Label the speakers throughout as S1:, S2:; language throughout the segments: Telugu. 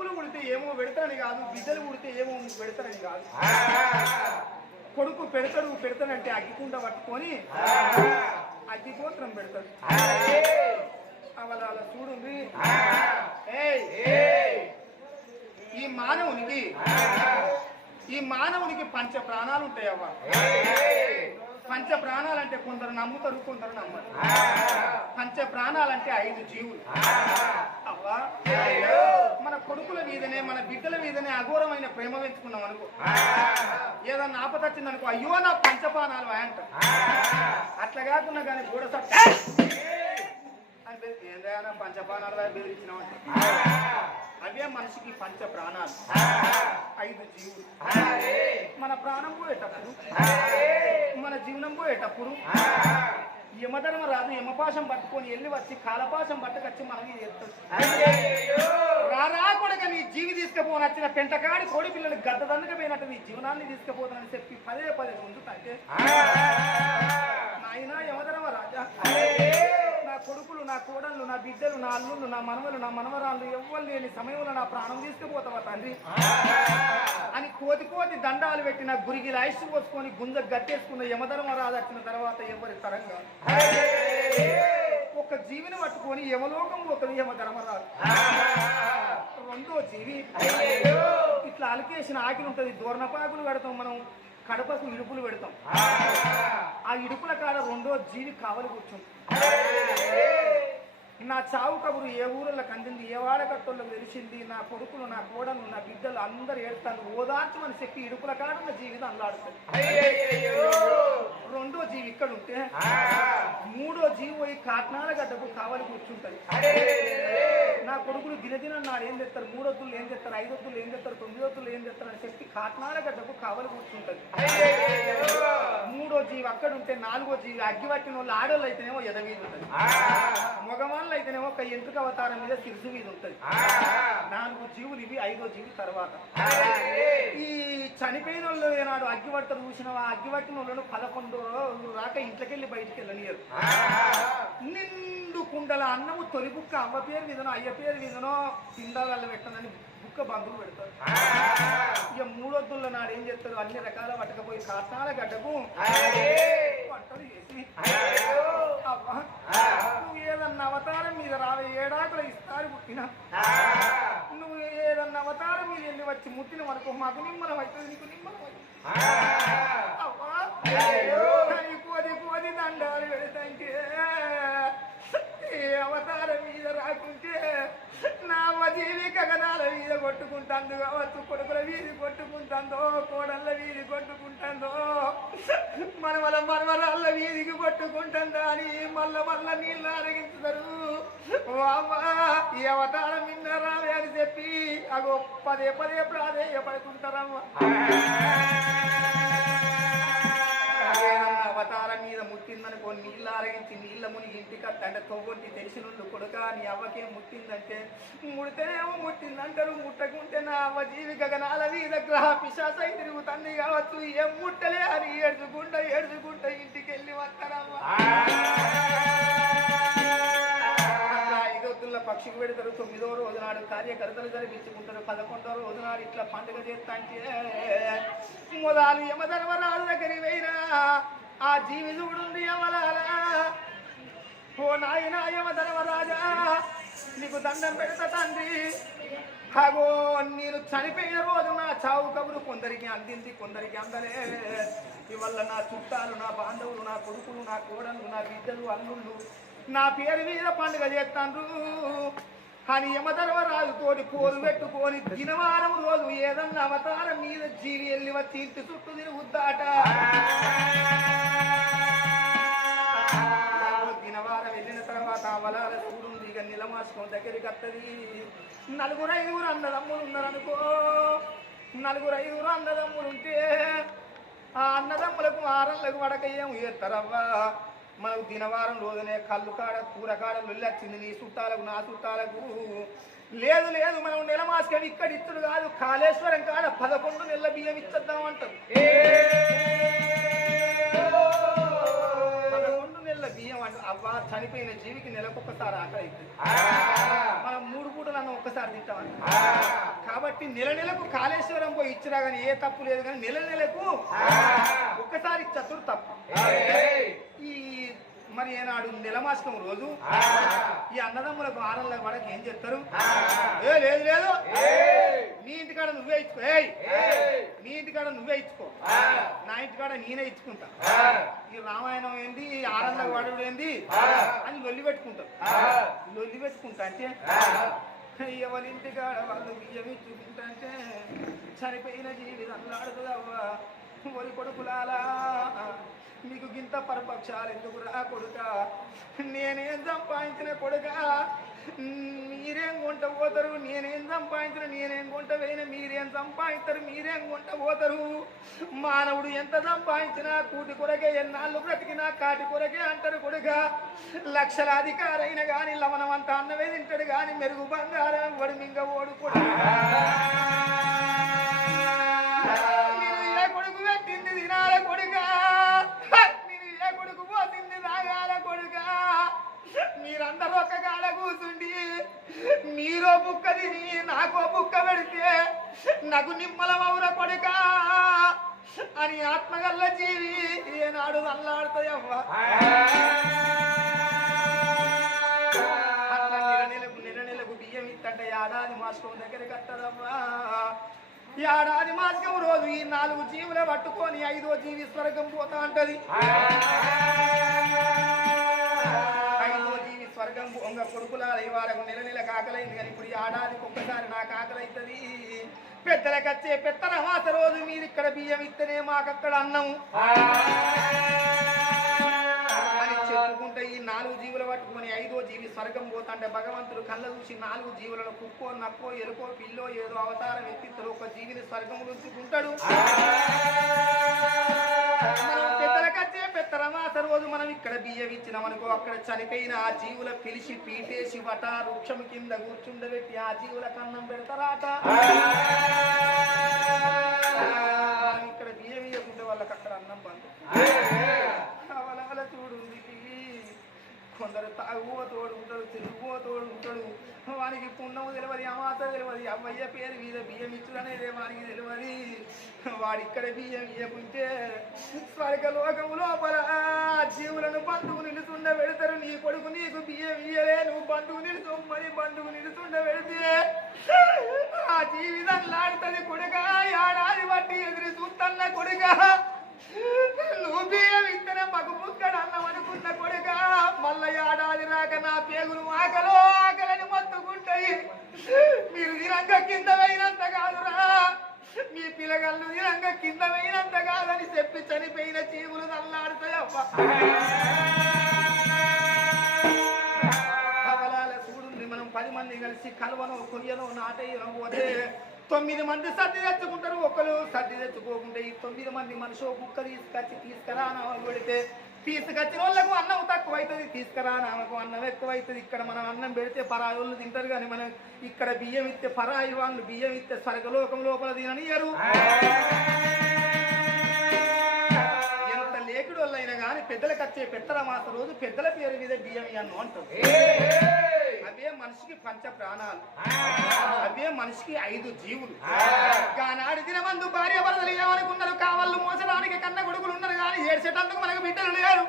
S1: కొడుకులు పుడితే ఏమో పెడతారని కాదు బిడ్డలు పుడితే ఏమో పెడతారని కాదు. కొడుకు పెడతాడు పెడతాడంటే అగ్గికుండ పట్టుకొని అగ్గిపోత్రం పెడతాడు. అవలాల చూడుంది ఏయ్. ఈ మానవునికి ఈ మానవునికి పంచ ప్రాణాలు ఉంటాయి అవ్వ పంచ ప్రాణాలు అంటే కొందరు నమ్ముతారు కొందరు నమ్మరు. పంచ ప్రాణాలు అంటే ఐదు జీవులు. అవ్వా. మన కొడుకుల మీదనే మన బిడ్డల మీదనే అఘోరమైన ప్రేమ పెంచుకున్నాం అనుకో. ఏదన్నా ఆపదొచ్చిందనుకో అయ్యో నా పంచపానాలు అంట అట్లా కాకుండా కానీ గూడ సట్ ఏందైనా పంచపానాలు బెదిరించినామంటే అవే మనిషికి పంచ ప్రాణాలు ఐదు జీవులు. మన ప్రాణం పోయేటప్పుడు మన జీవనం పోయేటప్పుడు యమధర్మ రాదు యమపాశం పట్టుకొని వెళ్ళి వచ్చి కాలపాశం పట్టుకొచ్చి మనకి చేస్తాడు. రారా కొడక నీ జీవి తీసుకుపోని వచ్చిన పెంటకాడి కోడి పిల్లలు గద్ద పోయినట్టు నీ జీవనాన్ని తీసుకుపోతానని చెప్పి పదే పదే ముందు తాకే నాయన యమధర్మ రాజా. నా కొడుకులు నా కోడళ్ళు నా బిడ్డలు నా అల్లుళ్ళు నా మనవలు నా మనవరాళ్ళు ఎవ్వరు లేని సమయంలో నా ప్రాణం తీసుకుపోతావా తండ్రి? అని కోతి కోతి దండాలు పెట్టి నా గురికి లాయిస్ పోసుకొని గుంజ గట్టేసుకున్న యమధర్మరాజు వచ్చిన తర్వాత ఎవరి తరంగా? ఒక జీవిని పట్టుకొని యమలోకం పోతుంది యమధర్మరాజు రెండో జీవి. ఇట్లా అలికేసిన ఆకిలి ఉంటుంది దూరణపాకులు పెడతాం మనం కడపకు ఇడుపులు పెడతాం. ఆ ఇడుపుల కాడ రెండో జీవి కావలి కూర్చుంది. Amém. నా చావు కబురు ఏ ఊరలకు కందింది ఏ వాడకట్టోళ్ళకి తెలిసింది నా కొడుకులు నా కోడలు నా బిడ్డలు అందరు ఏడుతాను ఓదార్చమని చెప్పి ఇడుపుల కాడున్న జీవితం అల్లాడుతుంది. రెండో జీవి ఇక్కడ ఉంటే మూడో జీవి పోయి కాట్నాల గడ్డకు కావలి కూర్చుంటది. నా కొడుకులు దినదినం నాడు ఏం చేస్తారు? మూడొద్దులు ఏం చేస్తారు? ఐదొద్దులు ఏం చేస్తారు? తొమ్మిదొద్దులు ఏం చేస్తారు? అని చెప్పి కాట్నాల గడ్డకు కావాలి కూర్చుంటది. మూడో జీవి అక్కడ ఉంటే నాలుగో జీవి అగ్గి పట్టిన వాళ్ళు ఆడోళ్ళు అయితేనేమో ఎదవీది ఉంటుంది. మగవాళ్ళు అయితేనేమో ఒక ఎంటుక అవతారం మీద సిరుసు మీద ఉంటుంది. నాలుగు జీవులు ఇవి ఐదో జీవి తర్వాత. ఈ చనిపోయిన వాళ్ళు ఏనాడు పడతారు చూసినవా అగ్గి పట్టిన వాళ్ళను పదకొండు రాక ఇంట్లోకెళ్ళి బయటికి వెళ్ళనియరు నిండు కుండల అన్నము తొలి బుక్క అవ్వ పేరు మీదనో అయ్య పేరు మీదనో పిండాలలో పెట్టనని బుక్క బంధువు పెడతారు. ఇక మూడొద్దుల నాడు ఏం చేస్తారు? అన్ని రకాల పట్టకపోయి కాటాల గడ్డకు వంటలు చేసి అవ్వ నువ్వు ఏదన్నా అవతారం మీద రావే ఏడాకుల ఇస్తారు పుట్టిన. నువ్వు ఏదన్నా అవతారం మీద వెళ్ళి వచ్చి ముట్టిన వరకు మాకు నిమ్మలం అవుతుంది నీకు నిమ్మలం అవుతుంది. కోది కోది దండాలు పెడతాంటే అవతారం మీద రాకుంటే నా జీవి గగనాల మీద కొట్టుకుంటాందు కావచ్చు కొడుకుల వీధి కొట్టుకుంటాందో కోడళ్ళ వీధి కొట్టుకుంటాందో మనమల మనమరాళ్ళ వీధికి కొట్టుకుంటుందా అని మల్ల మల్ల నీళ్ళు అరగించుతారు. ఈ అవతారం విన్నారా అని చెప్పి అగో పదే పదే ప్రాధేయపడుకుంటారమ్మా. అవతారం మీద ముట్టిందనుకో నీళ్ళ అరగించి నీళ్ళ మునిగి ఇంటికి అంటే తొవ్వొట్టి తెలిసినోళ్ళు కొడుక నీ అవ్వకేం ముట్టిందంటే ముడితేనేమో ముట్టిందంటారు ముట్టకుంటే నా అవ్వ జీవి గగనాల మీద గ్రహ పిశాసై తిరుగుతుంది కావచ్చు. ఏం ముట్టలే అని ఏడ్చుకుంటా ఏడ్చుకుంటా ఇంటికి వెళ్ళి వస్తారమ్మా పక్షికి పెడతారు. తొమ్మిదో రోజు నాడు కార్యకర్తలు జరిపించుకుంటారు. పదకొండో రోజు నాడు ఇట్లా పండుగ చేస్తా అంటే మొదలు యమధర్మరాజు దగ్గరికి పోయినా ఆ జీవితుడు ఓ నాయన యమధర్మరాజా నీకు దండం పెడతా తండ్రి. అగో నేను చనిపోయిన రోజు నా చావు కబురు కొందరికి అందింది కొందరికి అందలే. ఇవల్ల నా చుట్టాలు నా బాంధవులు నా కొడుకులు నా కోడలు నా బిడ్డలు అల్లుళ్ళు నా పేరు మీద పండుగ చేస్తాండ్రు. అని యమధర్మరాజు తోటి పోరు పెట్టుకొని దినవారం రోజు ఏదన్నా అవతారం మీద జీవి వెళ్ళి వచ్చి ఇంటి చుట్టూ తిరుగుద్దాట. వెళ్ళిన వలాల చూడుంది ఇక నిలమాసుకొని దగ్గరికి వస్తుంది నలుగురు ఐదుగురు అన్నదమ్ములు ఉన్నారనుకో. నలుగురు ఐదుగురు అన్నదమ్ములు ఉంటే ఆ అన్నదమ్ములకు ఆరళ్ళకు పడక ఏం చేస్తారవ్వా? మనకు దినవారం రోజునే కళ్ళు కాడ కూర కాడ వచ్చింది నీ చుట్టాలకు నా చుట్టాలకు. లేదు లేదు మనం నెల ఇక్కడ ఇచ్చుడు కాదు. కాళేశ్వరం కాడ పదకొండు నెలల బియ్యం ఇచ్చేద్దాం అంటారు. చనిపోయిన జీవికి నెలకొకసారి ఆకలి అవుతుంది మనం మూడు పూటలను ఒక్కసారి తింటామంట కాబట్టి నెల నెలకు కాళేశ్వరం పోయి ఇచ్చినా కానీ ఏ తప్పు లేదు కానీ నెల నెలకు ఒక్కసారి చతురు తప్పు ఈ మరి ఏనాడు నెలమాసకం రోజు ఈ అన్నదమ్ములకు ఆనందం పడక ఏం చెప్తారు? ఏ లేదు లేదు. నీ ఇంటికాడ నువ్వే ఇచ్చుకో. ఏయ్. నీ ఇంటికాడ నువ్వే ఇచ్చుకో. నా ఇంటికాడ నేనే ఇచ్చుకుంటా. ఈ రామాయణం ఏంది ఈ ఆనంద వాడు ఏంది అని లొల్లి పెట్టుకుంటారు. లొల్లి పెట్టుకుంటా అంటే ఎవరి ఇంటికాడ వాళ్ళు బియ్యం ఇచ్చుకుంటా అంటే చనిపోయిన జీవి అల్లాడుతుందవ్వా ఒరి కొడుకులాలా మీకు గింత పరపక్షాలు ఎందుకు రా కొడుక? నేనేం సంపాదించిన కొడుక? మీరేం కొంట పోతారు? నేనేం సంపాదించిన నేనేం కొంట పోయిన మీరేం సంపాదిస్తారు? మీరేం కొంట పోతారు? మానవుడు ఎంత సంపాదించినా కూటి కొరకే ఎన్నాళ్ళు బ్రతికినా కాటి కొరకే అంటారు కొడుక. లక్షల అధికారైన కానీ లవణం అంత అన్నవే తింటాడు కానీ మెరుగు బంగారం వడిమింగ ఓడు మీరు పోదు ఈ నాలుగు జీవులు పట్టుకొని ఐదో జీవి స్వర్గం పోతా అంటది. ఐదో జీవి స్వర్గం పొంగ కొడుకుల వారకు నెల నెల కాకలైంది కానీ ఇప్పుడు ఆడాదికి ఒక్కసారి నా కాకలైతుంది. అవుతుంది పెద్దలకు వచ్చే పెత్తన మాస రోజు మీరు ఇక్కడ బియ్యం ఇస్తేనే మాకక్కడ అన్నం. అని ఈ నాలుగు జీవులు పట్టుకొని ఐదో జీవి స్వర్గం పోతాంటే భగవంతుడు కళ్ళ చూసి నాలుగు జీవులను కుక్కో నక్కో ఎలుకో పిల్లో ఏదో అవతారం ఎత్తిస్తాడు ఒక జీవిని స్వర్గం ఉంచుకుంటాడు. మనం పెద్దలకచ్చే పెత్తరమాస రోజు మనం ఇక్కడ బియ్యం ఇచ్చినామనుకో అక్కడ చనిపోయిన ఆ జీవుల పిలిచి పీటేసి వట వృక్షం కింద కూర్చుండబెట్టి ఆ జీవుల కన్నం పెడతారాట. ఇక్కడ బియ్యం ఇవ్వకుంటే వాళ్ళకి అక్కడ అన్నం బంధు అవలవల చూడు కొందరు తాగువో తోడుకుంటాడు తిరుగువో తోడుకుంటాడు వానికి పుణ్యము తెలియదు అమాత తెలియదు అమ్మయ్య పేరు మీద బియ్యం ఇచ్చుడనేదే వానికి తెలియదు. వాడు ఇక్కడ బియ్యం ఇవ్వకుంటే స్వర్గలోకము లోపల జీవులను బంధువు నిలుచుండ పెడతారు. నీ కొడుకు నీకు బియ్యం ఇయ్యలే నువ్వు బంధువు నిలుచుమ్మని బంధువు నిలుచుండ పెడితే ఆ జీవితం లాడుతుంది కొడుక ఏడాది బట్టి ఎదురు చూస్తున్న కొడుక నువ్వు బియ్యం ఇస్తేనే మగ ముక్కడు అన్నం అనుకున్న కొడుక మళ్ళా ఏడాది ఏగులు నా పేగులు ఆకలో ఆకలని మొత్తుకుంటాయి. మీరు తిరంగ కింద పోయినంత కాదురా. మీ పిల్లగాళ్ళు తిరంగ కింద పోయినంత కాదని చెప్పి చనిపోయిన చీవులు నల్లాడుతాయి కవలాల చూడుంది మనం పది మంది కలిసి కలవను కొయ్యనో నాటయ్యను పోతే తొమ్మిది మంది సర్ది తెచ్చుకుంటారు. ఒకరు సర్ది తెచ్చుకోకుండా ఈ తొమ్మిది మంది మనిషి కుక్క తీసుకొచ్చి తీసుకురా పెడితే తీసుకొచ్చిన వాళ్ళకు అన్నం తక్కువ అవుతుంది తీసుకురా నాకు అన్నం ఎక్కువ అవుతుంది ఇక్కడ మనం అన్నం పెడితే పరాయి వాళ్ళు తింటారు కానీ మనం ఇక్కడ బియ్యం ఇస్తే పరాయి వాళ్ళు బియ్యం ఇస్తే స్వర్గలోకం లోపల తిననియరు ఎంత లేకుడు వాళ్ళైనా కానీ పెద్దలకు వచ్చే పెద్దల మాస రోజు పెద్దల పేరు మీద బియ్యం ఇవ్వను అంటారు. అవే మనిషికి పంచ ప్రాణాలు. అవే మనిషికి ఐదు జీవులు. గానాడి దినమందు భార్య భర్తలు ఏమనుకున్నారు కావాళ్ళు మోసడానికి కన్న కొడుకులు ఉన్నారు కానీ ఏడ్చేటందుకు మనకు బిడ్డలు లేరు.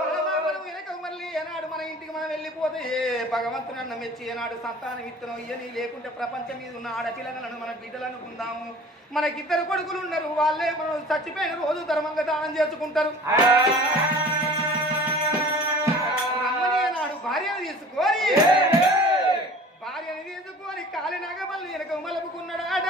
S1: పరమాత్మను వెనక మళ్ళీ ఏనాడు మన ఇంటికి మనం వెళ్ళిపోతే ఏ భగవంతుని అన్న మెచ్చి ఏనాడు సంతానం ఇత్తనం ఇయని లేకుంటే ప్రపంచం మీద ఉన్న ఆడపిల్లలను మన బిడ్డలు అనుకుందాము మనకిద్దరు కొడుకులు ఉన్నారు. వాళ్ళే మనం చచ్చిపోయిన రోజు ధర్మంగా దానం చేసుకుంటారు. భార్యను తీసుకొని. భార్యను తీసుకొని కాలి నగమల్ని వెనక మలుపుకున్నాడాట.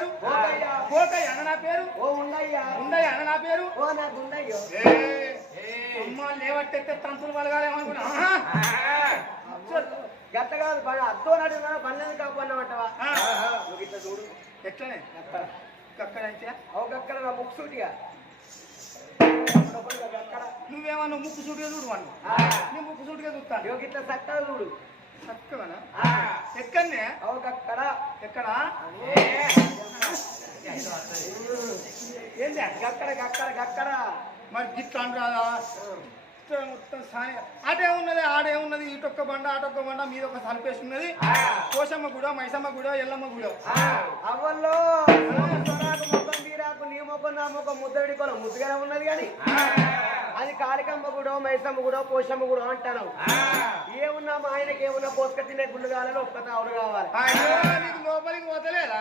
S1: పేరు.
S2: పోకయ్య
S1: అన్న నా పేరు?
S2: ఓ ఉండయ్యా.
S1: ఉండయ్య అన్న నా పేరు?
S2: ఓ నాకు ఉండయ్యో
S1: ఏ, అమ్మ లేవట్టెత్తే తంతులు పలగాలేమనుకున్నా.
S2: గట్ట కాదు పని అద్దో నడున్నా పన్నెండు కాపన్నమాటవా
S1: ఆ.
S2: నువ్వు ఇట్లా చూడు.
S1: ఎట్లనే?
S2: అక్కడ నా ముక్కు సూటిగా.
S1: నువ్వేమన్నా ముక్కు సూటిగా చూడు వాడిని నీ ముక్కు సూటిగా చూస్తాను.
S2: ఇట్లా చక్కగా చూడు.
S1: ఎక్కడనే?
S2: అక్కడ
S1: ఎక్కడ? మరి గిట్లా మొత్తం సాని అటే ఉన్నది ఆడే ఉన్నది ఇటొక్క బండ అటొక్క బండ మీద ఒక సలిపేసి ఉన్నది. కోసమ్మ గుడ మైసమ్మ గుడ ఎల్లమ్మ గుడ.
S2: అవ్వల్లో. తీరాకు నీ మొక్కం నా ముద్దడి కొలం ముద్దుగానే ఉన్నది కానీ. అది కాళికమ్మ కూడా మైసమ్మ కూడా పోషమ్మ కూడా అంటాను ఏమున్నా మా ఆయనకి ఏమున్నా పోసుక తినే గుండు కావాలని ఒక్క తావుడు కావాలి.
S1: అయ్యో నీకు లోపలికి పోతలేదా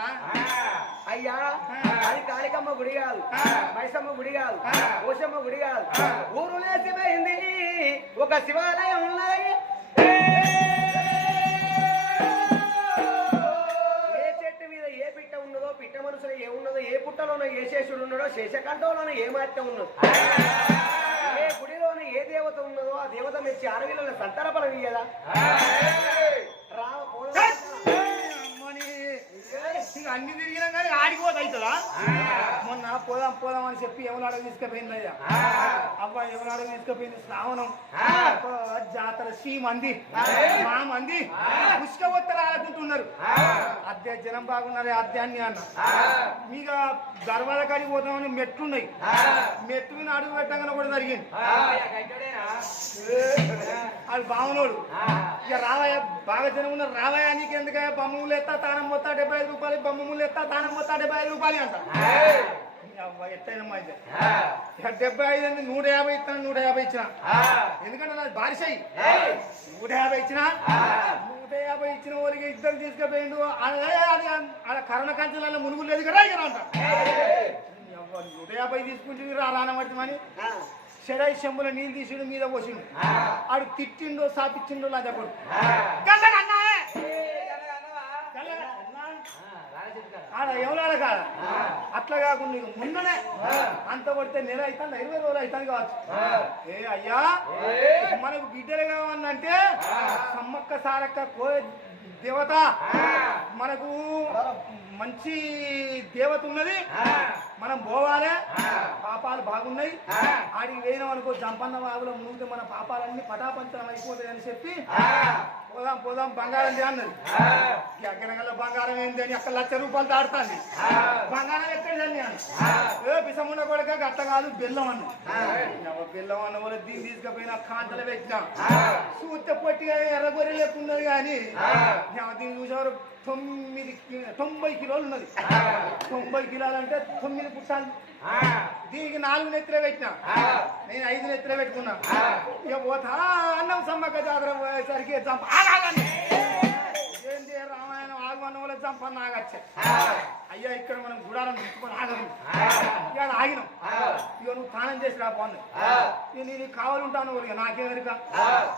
S2: అయ్యా అది కాళికమ్మ గుడి కాదు మైసమ్మ గుడి కాదు పోషమ్మ గుడి కాదు. ఊరు లేసిపోయింది ఒక శివాలయం ఉన్నది. ఉన్నాడో ఏ మాత్యం ఉన్నది? ఏ గుడిలోనే ఏ దేవత ఉన్నదో ఆ దేవత మెచ్చి అరవిలో సంతాన బలం ఇయ్యదా రామ పోదాం.
S1: అమ్మని ఇక అన్ని తిరిగినా కానీ ఆడిపోతే అవుతుందా మొన్న పోదాం పోదాం అని చెప్పి ఎవనాడకు తీసుకుపోయింది అయ్యా అబ్బా ఎవనాడకు తీసుకుపోయింది శ్రావణం జాతర శ్రీ మంది మా మంది పుష్కవత్తలు ఆడుకుంటున్నారు అద్దె జనం బాగున్నారు అద్దె అన్ని అన్న మీక గర్వాల కాడికి పోదామని మెట్లున్నాయి మెట్టు మీద అడుగు పెట్టగానే కూడా జరిగింది అది బాగున్నాడు ఇక రావయ్య బాగా జనం ఉన్నారు. రావయ్య నీకు ఎందుకయ్యా? బొమ్మలు ఎత్తా తానం మొత్తా డెబ్బై ఐదు రూపాయలు. బొమ్మలు ఎత్తా తానం మొత్తా డెబ్బై ఐదు రూపాయలు అంట. ఎట్టయినమ్మా ఇది? డెబ్బై ఐదు అంది నూట యాభై ఇస్తాను నూట యాభై ఇచ్చిన? ఎందుకంటే నాది బారిసాయి నూట యాభై ఇచ్చిన? నూట యాభై ఇచ్చిన వాళ్ళకి ఇద్దరు తీసుకుపోయిండు. అదే అది ఆడ కరోనా కంచెలలో మునుగు లేదు కదా ఇక అంట. నూట యాభై తీసుకుంటే రానమని చెడాయి చెంబుల నీళ్ళు తీసిండు మీద పోసిండు. ఆడు తిట్టిండో సాపిచ్చిండో నా చెప్పడు! ఆడ కాడ? అట్లా కాకుండా నీకు మొన్ననే అంత పడితే నెల అవుతుంది ఇరవై రోజులు అవుతుంది కావచ్చు. ఏ అయ్యా మనకు బిడ్డలు కావాలంటే సమ్మక్క సారక్క కో దేవత మనకు మంచి దేవత ఉన్నది. మనం పోవాలి. పాపాలు బాగున్నాయి. ఆడికి వేయడం అనుకో జంపన్న వాగులో మునిగితే మన పాపాలన్నీ పటాపంచలం అయిపోతాయి అని చెప్పి పోదాం పోదాం బంగారం అన్నది. ఎక్కడగల బంగారం ఏంది అని అక్కడ లక్ష రూపాయలు దాడుతుంది బంగారం ఎక్కడండి అని? ఏ పిసమున్న కొడక గట్ట కాదు బెల్లం అన్న బెల్లం అన్న వాళ్ళు దీన్ని తీసుకుపోయిన కాంతలు పెట్టిన. చూస్తే పొట్టిగా ఎర్రగొర్రె లేకున్నది కానీ దీన్ని చూసేవారు తొమ్మిది కి- తొంభై కిలోలు ఉన్నది. తొంభై కిలోలు అంటే తొమ్మిది పుట్టాలు. దీనికి నాలుగు నెత్తిలో పెట్టిన. నేను ఐదు నెత్తిలో పెట్టుకున్నా. ఇక పోతా అన్నం సమ్మక్క జాతర పోయేసరికి. ఏంటి రామాయణం వాళ్ళ చంపన్న ఆగచ్చే అయ్యా ఇక్కడ మనం గుడారం తీసుకొని ఆగము. ఇక ఆడ ఆగినాం. ఇక నువ్వు స్నానం చేసి రా పోను ఇక నేను కావాలి ఉంటాను ఇక నాకేమరిక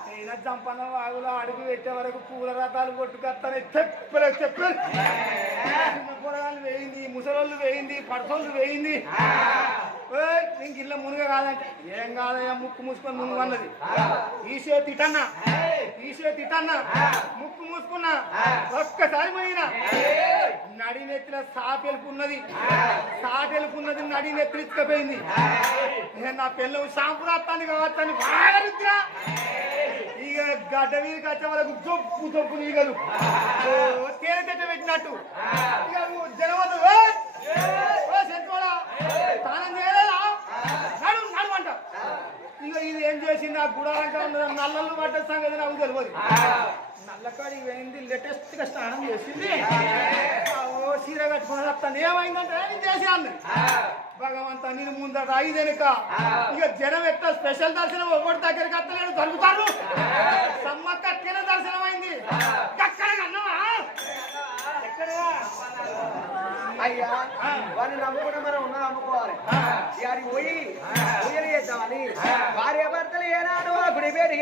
S1: నేను చంపన్న వాగులో అడుగు పెట్టే వరకు పూల రథాలు కొట్టుకొస్తానే చెప్పలే చెప్పలే పొరగాళ్ళు వేయింది ముసలోళ్ళు వేయింది పడసోళ్ళు వేయింది. ఇంక ఇళ్ళ మునుగ కాదంటే. ఏం కాదయ్యా ముక్కు మూసుకొని మునుగు అన్నది. తీసే తిటన్నా తీసే తిటన్నా ముక్కు మూసుకున్నా ఒక్కసారి పోయినా నడి నెత్తిన సాపెలుపున్నది సాపెలుపున్నది నడి నెత్తిన ఇచ్చుకపోయింది నేను నా పిల్లలు షాంపు రాస్తాను కావచ్చు అని బాగా రుద్దిరా. ఇక గడ్డ మీదకి వచ్చే వాళ్ళకు జొప్పు జొప్పు నీగలు. తేనె తిట్ట పెట్టినట్టు. ఇక జనవద్దు స్నానం అంట ఇక ఇది ఏం చేసింది? ఆ గుడారంగా ఉన్నది. నల్లలు పడ్డ సంగతి నాకు తెలియదు నల్లకాడికి పోయింది లేటెస్ట్గా స్నానం చేసింది. ఓ చీర కట్టుకుని వస్తాను ఏమైందంటే నేను చేసి అంది భగవంత నేను ముందట ఐదెనక ఇక జనం ఎట్లా స్పెషల్ దర్శనం? ఒకటి దగ్గరికి అత్తలేడు జరుగుతారు సమ్మక్క దర్శనం అయింది అక్కడ అన్నవా ఎక్కడగా
S2: అయ్యా వాడిని నమ్ముకుంటే మనం ఉన్నది అమ్ముకోవాలి వాడికి పోయి పూజలు చేద్దామని భార్య భర్తలు ఏనాడు ఆ గుడి పేరుకి